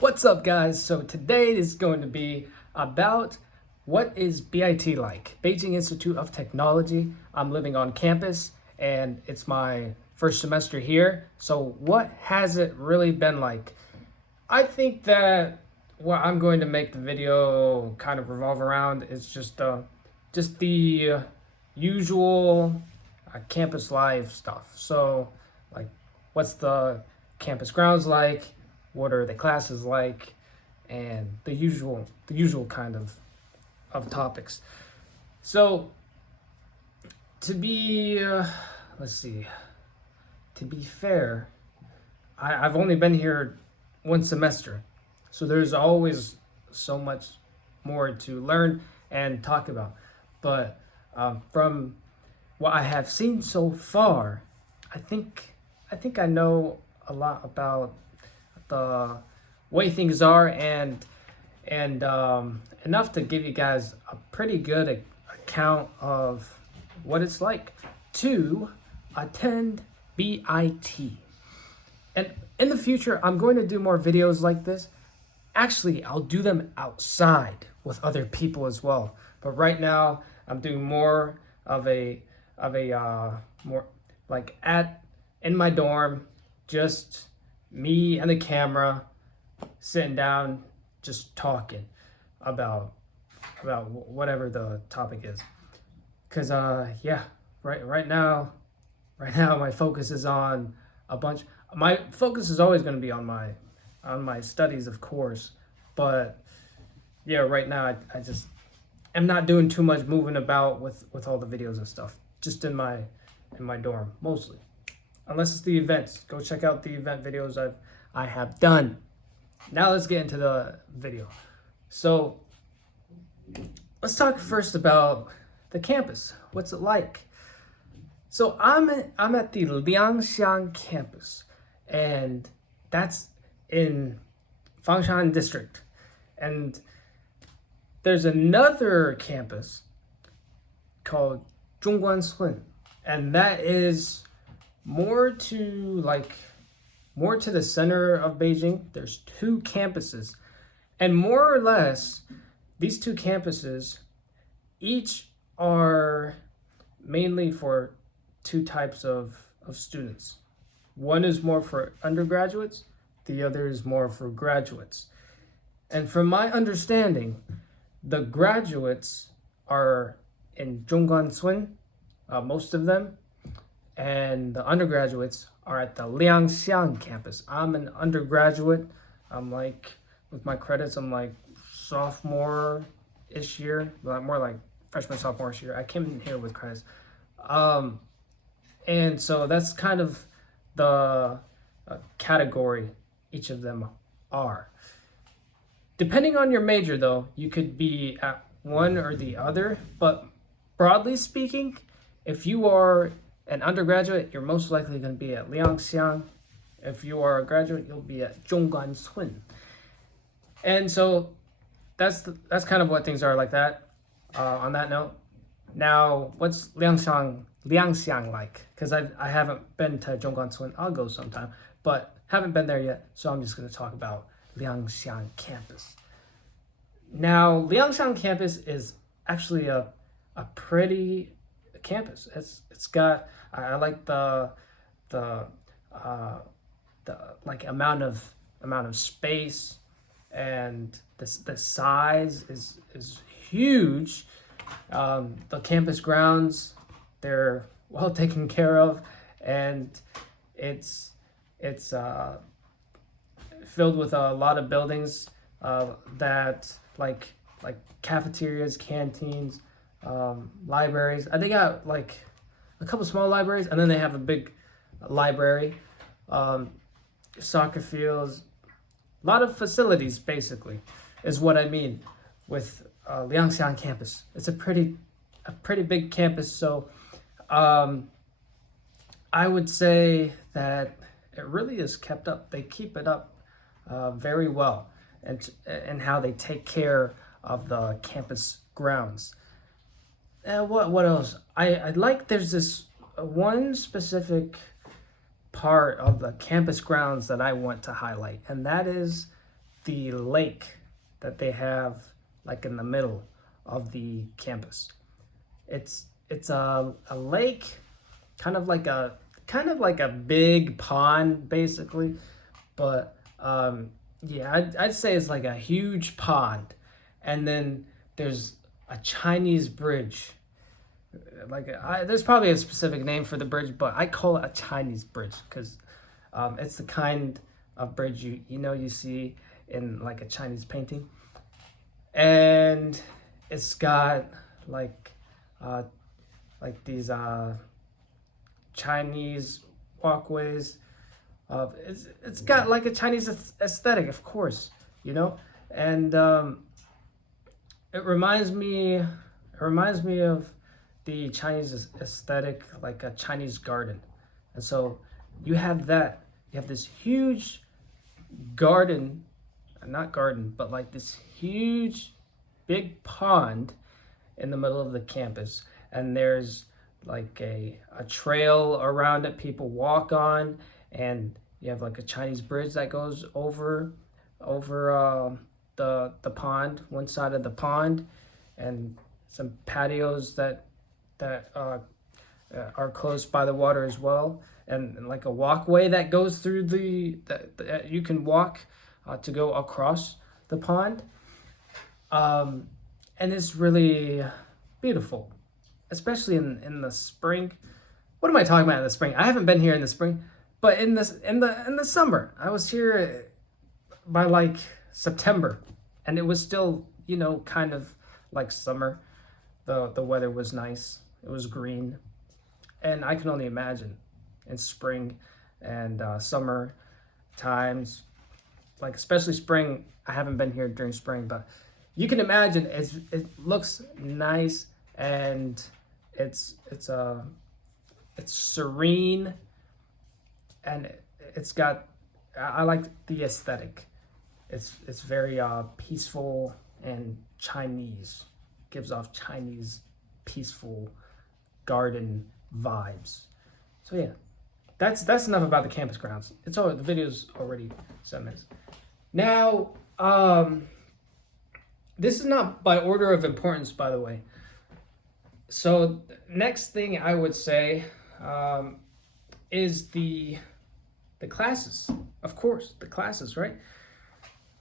What's up, guys? So today is going to be about what is BIT like, Beijing Institute of Technology. I'm living on campus and it's my first semester here. So what has it really been like? I think that what I'm going to make the video kind of revolve around is just the usual campus life stuff. So like, what's the campus grounds like? What are the classes like? And the usual kind of topics. So to be let's see, to be fair, I've only been here one semester, so there's always so much more to learn and talk about. But from what I have seen so far, I think I know a lot about the way things are, and enough to give you guys a pretty good account of what it's like to attend BIT. And in the future, I'm going to do more videos like this. Actually, I'll do them outside with other people as well. But right now, I'm doing more of a more like at in my dorm, just me and the camera sitting down, just talking about whatever the topic is. Cause yeah, right now my focus is on a bunch. My focus is always going to be on my studies, of course, but yeah, right now I just am not doing too much moving about with all the videos and stuff. Just in my dorm mostly, unless it's the events. Go check out the event videos I have done. Now let's get into the video. So let's talk first about the campus. What's it like? So I'm at the Liangxiang campus, and that's in Fangshan district. And there's another campus called Zhongguancun, and that is more to the center of Beijing. There's two campuses, and more or less, these two campuses each are mainly for two types of students. One is more for undergraduates, the other is more for graduates. And from my understanding, the graduates are in Zhongguancun, most of them, and the undergraduates are at the Liangxiang campus. I'm an undergraduate. I'm like, with my credits, I'm like sophomore-ish year, more like freshman, sophomore-ish year. I came in here with credits. And so that's kind of the category each of them are. Depending on your major, though, you could be at one or the other, but broadly speaking, if you are an undergraduate, you're most likely going to be at Liangxiang. If you are a graduate, you'll be at Zhongguancun. And so that's kind of what things are like that. On that note, now what's Liangxiang like? Because I haven't been to Zhongguancun. I'll go sometime, but haven't been there yet. So I'm just going to talk about Liangxiang campus. Now, Liangxiang campus is actually a pretty campus. It's got, I like the like amount of space, and the size is huge. The campus grounds, they're well taken care of, and it's filled with a lot of buildings that like cafeterias, canteens, libraries. They got like a couple small libraries, and then they have a big library, soccer fields, a lot of facilities. Basically, is what I mean with Liangxiang campus. It's a pretty big campus. So I would say that it really is kept up. They keep it up very well, and how they take care of the campus grounds. What else? I like, there's this one specific part of the campus grounds that I want to highlight, and that is the lake that they have like in the middle of the campus. It's a lake, kind of like a big pond basically, but yeah, I'd say it's like a huge pond, and then there's a Chinese bridge. There's probably a specific name for the bridge, but I call it a Chinese bridge because it's the kind of bridge you see in like a Chinese painting, and it's got uh, these Chinese walkways. It's got like a Chinese aesthetic, of course, and it reminds me of the Chinese aesthetic, like a Chinese garden. And so you have that. You have this huge garden, not garden, but like this huge big pond in the middle of the campus. And there's like a trail around it people walk on, and you have like a Chinese bridge that goes over the pond, one side of the pond, and some patios that are close by the water as well, and like a walkway that goes through that you can walk to go across the pond, and it's really beautiful, especially in the spring. What am I talking about in the spring? I haven't been here in the spring, but in the summer, I was here by like September, and it was still kind of like summer. The weather was nice. It was green, and I can only imagine in spring and summer times, like especially spring. I haven't been here during spring, but you can imagine it looks nice, and it's serene, and it's got, I like the aesthetic. It's very peaceful and Chinese. Gives off Chinese peaceful garden vibes. So yeah, that's enough about the campus grounds. The video's already 7 minutes. Now, this is not by order of importance, by the way. So next thing I would say is the classes. Of course, the classes, right?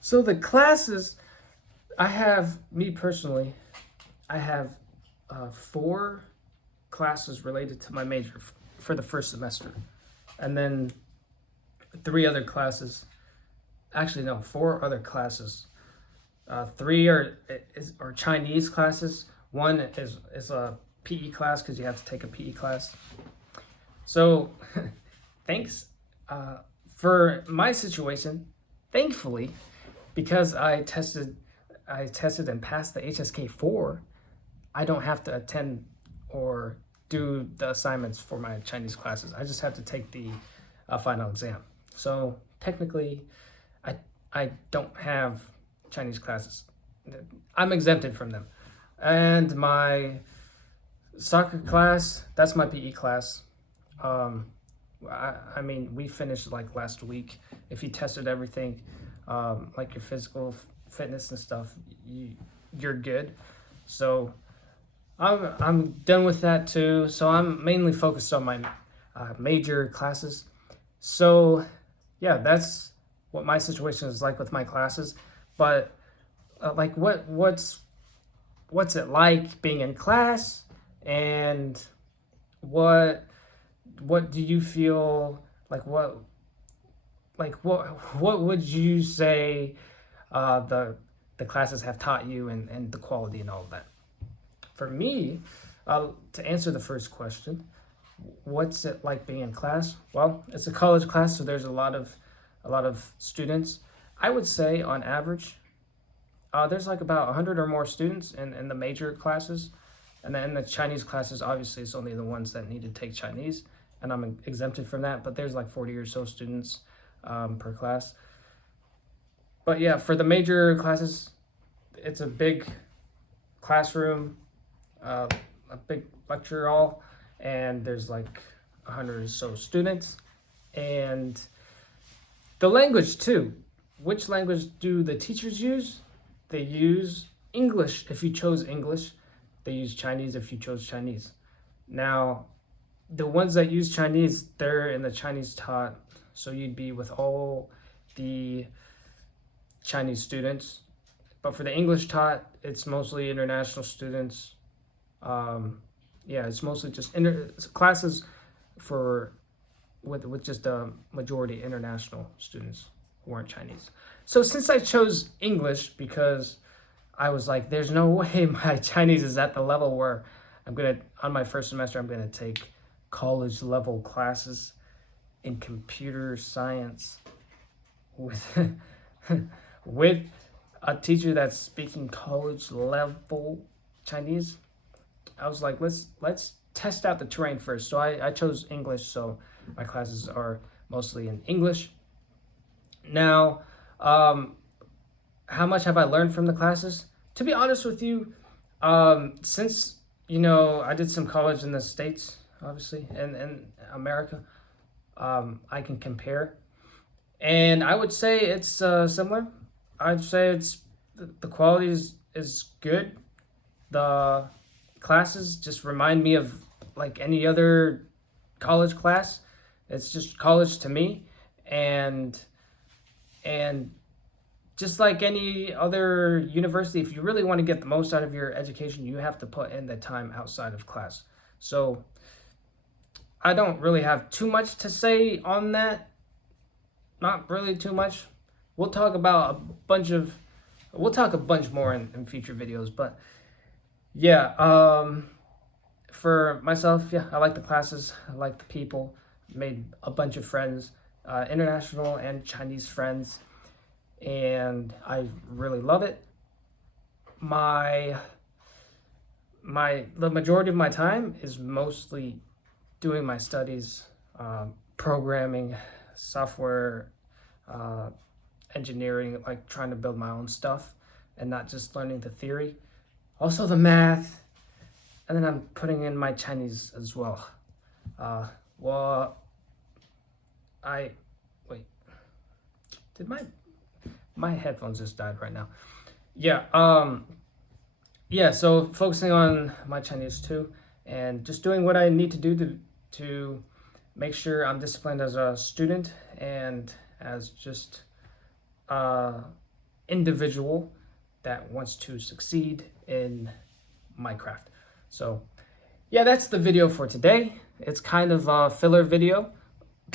So the classes, me personally, I have 4 classes related to my major for the first semester, and then 3 other classes. Actually, no, 4 other classes. 3 are Chinese classes. 1 is a PE class because you have to take a PE class. So, thanks for my situation. Thankfully, because I tested and passed the HSK4. I don't have to attend or do the assignments for my Chinese classes. I just have to take the final exam. So technically, I don't have Chinese classes. I'm exempted from them. And my soccer class, that's my PE class. I mean, we finished like last week. If you tested everything, like your physical fitness and stuff, you're good. So I'm done with that too. So I'm mainly focused on my major classes. So yeah, that's what my situation is like with my classes. But like what's it like being in class, and what do you feel like? What would you say the classes have taught you, and the quality and all of that? For me, to answer the first question, what's it like being in class? Well, it's a college class, so there's a lot of students. I would say on average, there's like about 100 or more students in the major classes, and then in the Chinese classes, obviously it's only the ones that need to take Chinese, and I'm exempted from that. But there's like 40 or so students per class. But yeah, for the major classes, it's a big classroom, a big lecture hall, and there's like 100 or so students. And the language too, which language do the teachers use? They use English if you chose English. They use Chinese if you chose Chinese. Now, the ones that use Chinese, they're in the Chinese taught, so you'd be with all the Chinese students. But for the English taught, it's mostly international students. It's mostly just classes for with just a majority international students who aren't Chinese. So since I chose English because I was like, there's no way my Chinese is at the level where on my first semester, I'm gonna take college level classes in computer science with with a teacher that's speaking college level Chinese. I was like, let's test out the terrain first. So I chose English, so my classes are mostly in English. Now, how much have I learned from the classes? To be honest with you, since I did some college in the States, obviously, and in America, I can compare, and I would say it's similar. I'd say the quality is good. The classes just remind me of like any other college class. It's just college to me, and just like any other university, if you really want to get the most out of your education, you have to put in the time outside of class. So I don't really have too much to say on that. Not really too much. We'll talk a bunch more in future videos, but yeah, for myself, yeah, I like the classes, I like the people, made a bunch of friends, international and Chinese friends, and I really love it. The majority of my time is mostly doing my studies, programming, software, engineering, like trying to build my own stuff and not just learning the theory. Also the math, and then I'm putting in my Chinese as well. Did my headphones just died right now. So focusing on my Chinese too, and just doing what I need to do to make sure I'm disciplined as a student and as just individual that wants to succeed in my craft. So yeah, that's the video for today. It's kind of a filler video,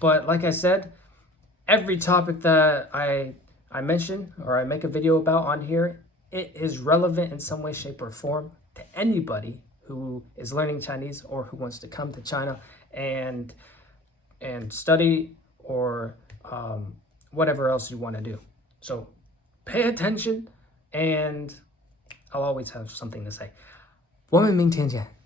but like I said, every topic that I mention or I make a video about on here, it is relevant in some way, shape, or form to anybody who is learning Chinese or who wants to come to China and study or whatever else you want to do. So pay attention, and I'll always have something to say. 我们明天见。